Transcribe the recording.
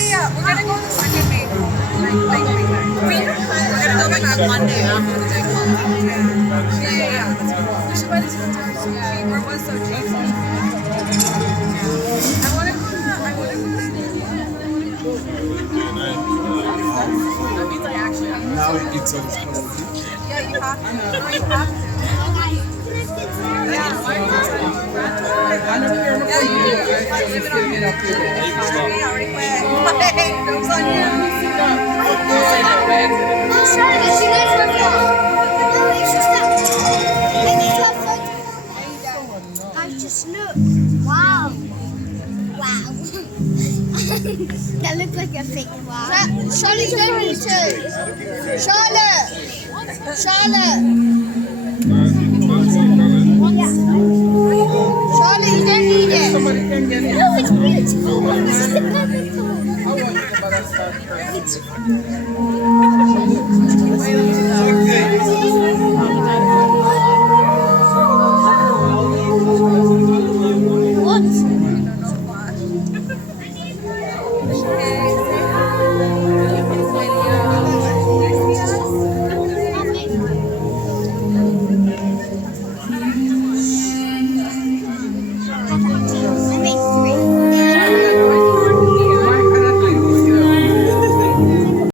yeah. We're gonna go to the second main home. We're gonna go back Monday after the big one. Yeah. We should buy this one too. Where was so cheap? I wanna go to that. That means I actually have to. Now it's all Yeah, you have to. No, you have to. Yeah, why not? Yeah, you do. I already quit. Jokes on you. Sorry, she knows her phone. No, it's just that. I need to photo. I just looked. Wow. Wow. That looks like a fake wow. Charlotte, you don't need to. Charlotte. Charlotte, you don't need it. No, it's beautiful. This is the perfect one.